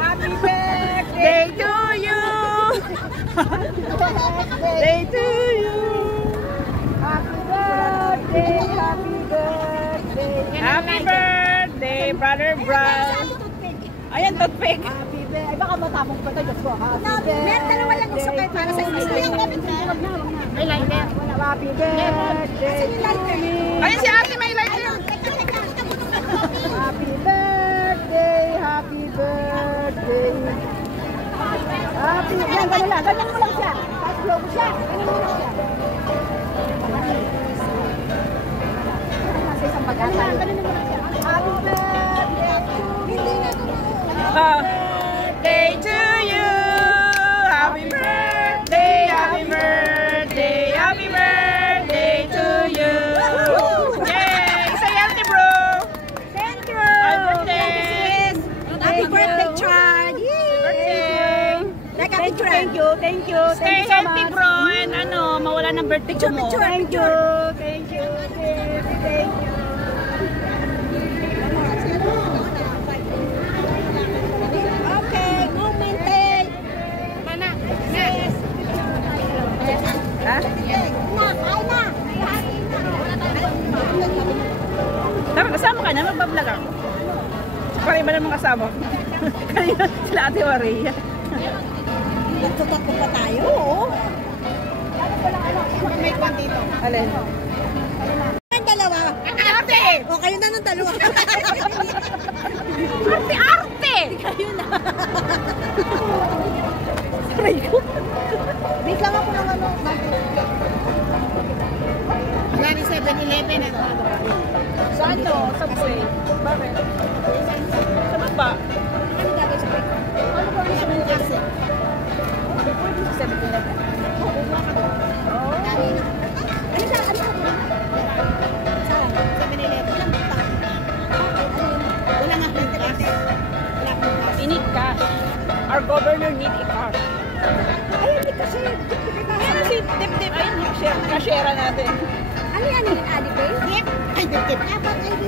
Happy birthday to you. Birthday to you. Happy birthday, happy birthday. Happy birthday, brother Brown. Ayan, toothpick. Happy birthday. Ay, baka matapong pa tayo. Happy birthday. Meron dalawa lang gusto kayo para sa inyo. May lighter. Happy birthday. Ayun si ate, may lighter. Happy birthday, happy birthday. Happy birthday. Ganyan lang. Ganyan mo lang siya. Tapos blow mo siya. Ganyan mo lang siya. Nasa isang pagkakal. Ganyan mo lang siya. Happy birthday. Hindi na ito. Birthday to you. Happy birthday, happy birthday, happy birthday to you. Yay! Say healthy, bro. Thank you. Happy birthday. Happy birthday, Chad. Thank you. Thank you. Stay healthy, bro. And ano, mawala ng birthday ko mo. Thank you. Thank you. Thank you. Tara, kasama ka na, magbablog ako. Pareho ba naman kasama? Kanina sila Ate Maria. Nagtutakbo pa tayo? Oo. May kwan dito. Alin? Ang dalawa. Ate! O, kayo na ng dalawa. Arte! Kayo na. Saray ko. Wait lang ako ng ano. Wala ni 7-Eleven. Saan to? Subway. Bakit? Sa baba. Ano gagawin sa break? Ano ba ang isang kasi? Pwede sa 7-Eleven. Oo, baka to. Oo. Ano sa? Ano sa? Saan? 7-Eleven. Walang buta. Wala nga 20 pesos. Wala akong cash. We need cash. Our governor need a cash. Ay, hindi kasi. Ayan si Dip-Dip. Ayun, kashera natin. Ano yan? Alipay? Dip? Ay, Dip-Dip.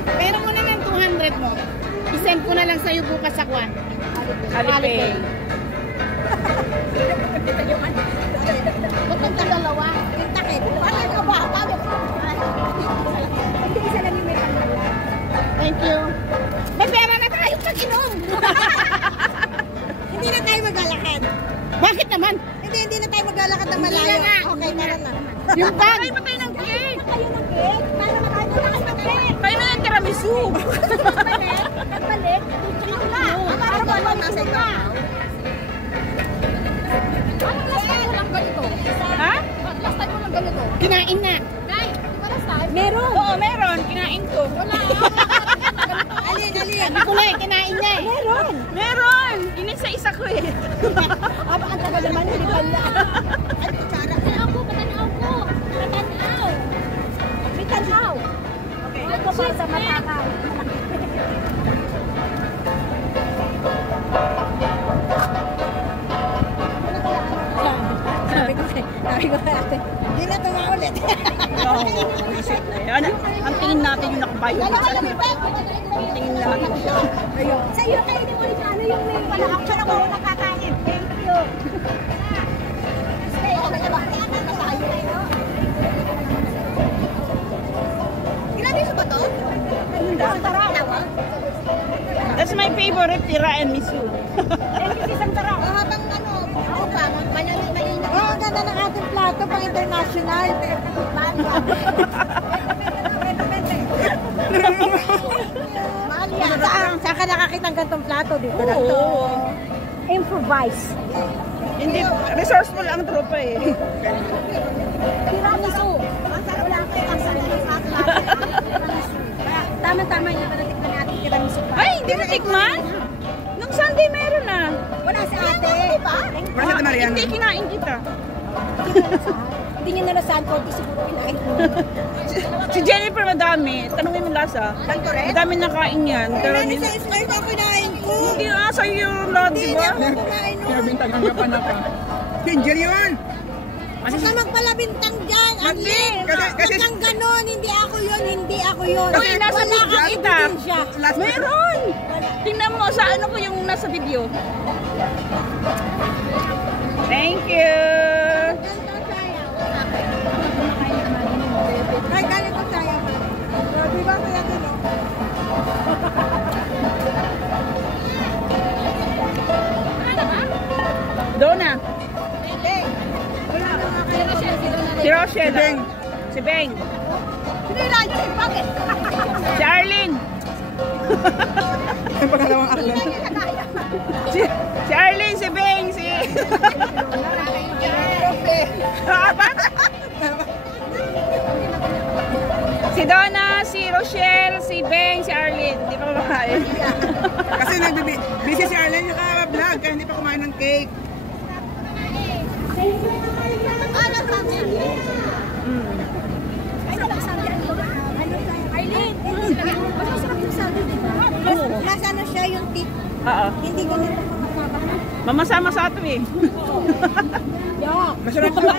Pero muna ng 200 mo. I-send ko na lang sa'yo bukas sa kwan. Alipay. Ba't ang dalawa? Yung takit. Ano ka ba? Hindi isa lang yung may pangalan. Thank you. May pera na tayo pag-inom. Hindi na tayo maglalakad. Bakit naman? Hindi na tayo maglalakad ng malayo. Okay, tara na. Yung bag. Kayo pa tayo ng cake. Kayo ng cake. Para makain na tayo ng cake. Kayo na ng tiramisu. Nagbalik. Dito na. Para ba nasa ito? Anong last time mo lang ganito? Ha? Last time mo lang ganito? Kinain na. Nay, di ba last time? Meron. Oo, meron. Kinain ko. Wala. Alin. Sabi ko na kinain niya eh. Meron. Meron. Inisa-isa ko eh. Aba, ang tagal naman. Hindi pala. Ay, kutsara. Patanaw ko. May tanaw. Okay. Ako pa sa matakaw. Sabi ko ate, hindi na tumaulit. Oo, isip na yan. Ang tingin natin yung nakabayo. Ang tingin natin. Sa iyo kayo ni Monica, ano yung may pala? Action ako nakakain. Thank you. Stay ako na ba? Ginamiso ba to? That's my favorite, tira and miso. Thank you, isang tara. Habang ano pa, malinaw. Oh, ang ganda ng ating plato pang international. Saan ka nakakita ng gantong plato dito? Oo. Improvise. Hindi, resourceful ang tropa eh. Tiramisu. Wala kayo ang sandali sa atin. Tama-tama yung panatikman natin tiramisu. Ay, hindi mo tikman? Nung Sunday meron na. Wala si ate. Bakit Mariana? Hindi, kinain kita. Hindi niya nalasahan ko, di siguro kinain ko. Si Jennifer madami. Tanungin mo lasa. Madami nakain yan. Marami sa Skype ako kinain ko. Hindi nga sa'yo yung lahat, di ba? Hindi na ako kumain nun. Kaya bintang ang kapan na pa. Ginger yun! Huwag ka magpalabintang dyan, Arlene. Kasi- Huwag kang ganon. Hindi ako yun. Hindi ako yun. Uy, nasa Wala video kang kita. ebidensya. Meron! Tingnan mo sa ano ko yung nasa video. Thank you! Ay, galing ko sa'yo. Di ba kaya gano'n? Dona. Hindi. Wala na nga kayo. Si Rochelle. Si Beng. Sino yung lalo? Bakit? Si Arlene. Yung pangalawang Arlen. Si Arlene, si Beng, si... Apa? Si Donna, si Rochelle, si Beng, si Arlene. Hindi pa kumakain. Kasi busy si Arlen yung vlog kaya hindi pa kumain ng cake. Ano sabi? Ay, nalasabi. Arlene, mas masarap yung sabi, di ba? Mas ano siya yung tip. Oo. Hindi ganito kapapapa. Mamasama sa ato eh. Yuck. Masarap siya.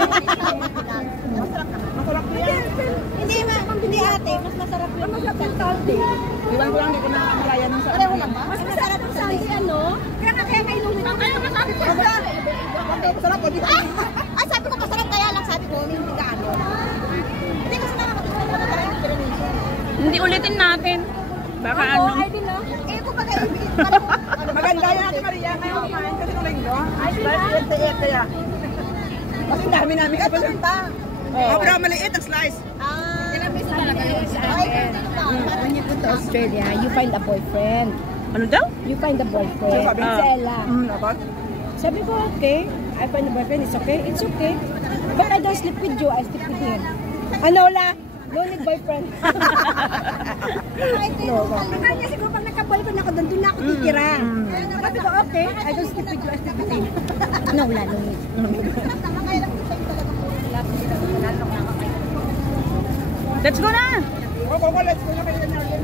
Hindi ate, mas masarap yung salty. Iwan ko lang, hindi ko na malaya ng sa Mas masarap yung salty, ano? Kaya inumin ako. Ano masabi ko? Masarap po dito. Ay, sabi ko masarap kaya lang sabi ko, hindi gaano. Hindi kasi Hindi ulitin natin. Baka ano. Eh, kung baga ibigin, Maganda yan Ate Maria ngayon kumain kasi nung linggo. Ay, balik kaya. Kasi dami namin ka pala. Oh, pero maliit ang slice. Ilang beses talaga yun sa akin. When you go to Australia, you find a boyfriend. Ano daw? You find a boyfriend. Sabi? Si Ella. About? Sabi ko, okay. I find a boyfriend. It's okay. It's okay. But I don't sleep with you. I sleep with him. Ano la? No need boyfriend. Kanya siguro pag nagka-boyfriend ako doon na ako titira. Sabi ko, okay. I don't sleep with you. I sleep with him. No, wala. No need. Let's go na! Let's go na kayo na.